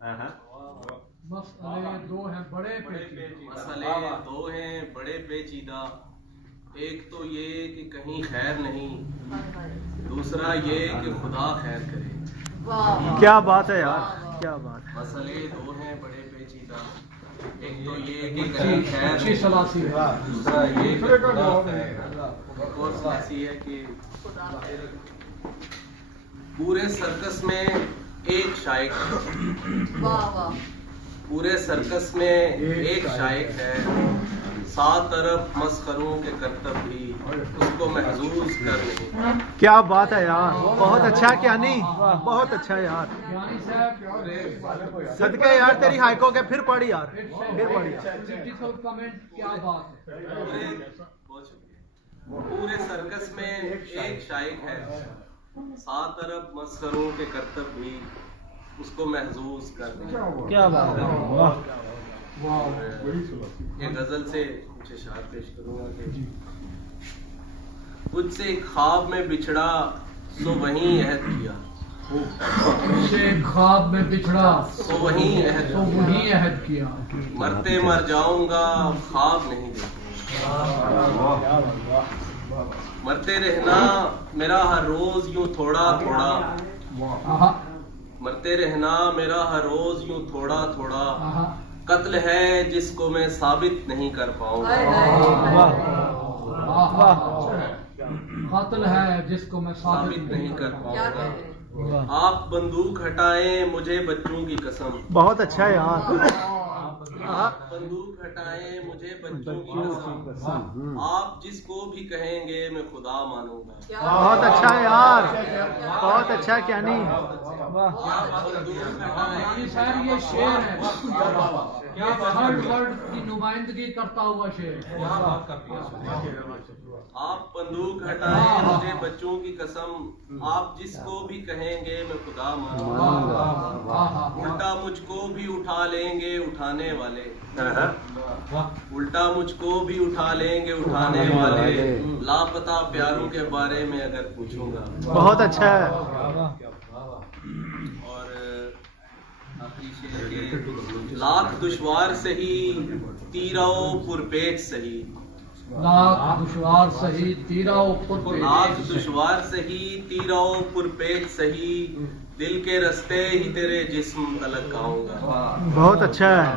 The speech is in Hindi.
मसले दो हैं बड़े पेचीदा। मसले दो हैं बड़े पेचीदा। एक तो ये कि कहीं खैर नहीं, दूसरा ये कि खुदा खैर करे। क्या बात है यार, क्या बात है। मसले दो हैं बड़े पेचीदा। एक तो ये कि कहीं खैर अच्छी सलासी है। दूसरा ये कि खुदा खैर करे। एक और सलासी है कि पूरे सर्कस में एक शाइक है। पूरे सर्कस में एक शाइक है। 7 तरफ मस्खरों के करतब भी उसको महसूस कर नहीं। क्या बात है यार, बहुत अच्छा ज्ञानी, बहुत अच्छा यार। ज्ञानी साहब सदके यार तेरी हाइको के फिर पढ़ी यार, फिर पढ़ी यार। क्रिटिकल कमेंट, क्या बात है। पूरे सर्कस में एक शाइक है। 7 तरफ मस्खरों के करतब भी उसको महसूस कर नहीं। क्या बात है, वाह। ये गजल से कुछ इशार पेश करूंगा कि तुझसे ख्वाब में बिछड़ा सो वहीं अहद किया। उससे ख्वाब में बिछड़ा सो वहीं अहद तो वही अहद किया। मरते मर जाऊंगा ख्वाब नहीं देखूंगा। मरते रहना मेरा हर रोज यूं थोड़ा थोड़ा। आहा, मरते रहना मेरा हर रोज यूं थोड़ा थोड़ा। आहा, कत्ल है जिसको मैं साबित नहीं कर पाऊंगा। आहा, कत्ल है जिसको मैं साबित नहीं कर पाऊंगा। आप बंदूक हटाएं मुझे बच्चों की कसम। बहुत अच्छा यार। आप बंदूक हटाएं मुझे बच्चों की कसम। आप जिसको भी कहेंगे मैं खुदा मानूंगा। बहुत अच्छा यार, बहुत अच्छा ज्ञानी। ज्ञानी साहब ये शेर है, ये थर्ड वर्ड की नुमाइंदगी करता हुआ शेर। आप बंदूक हटाएं मुझे बच्चों की कसम। आप जिसको भी कहेंगे मैं खुदा मानूंगा। उल्टा मुझको भी उठा लेंगे उठाने वाले। उल्टा मुझको भी उठा लेंगे उठाने वाले। लापता प्यारों के बारे में अगर पूछूंगा। बहुत अच्छा है। और आखिरी शेर, लाख दुश्वार सही तीराओ पुरपेच सही। लाख दुश्वार सही तीराओ पुरपेच। लाख दुश्वार सही तीराओ पुरपेच सही। दिल के रास्ते ही तेरे जिस्म तलक आऊंगा। बहुत अच्छा है।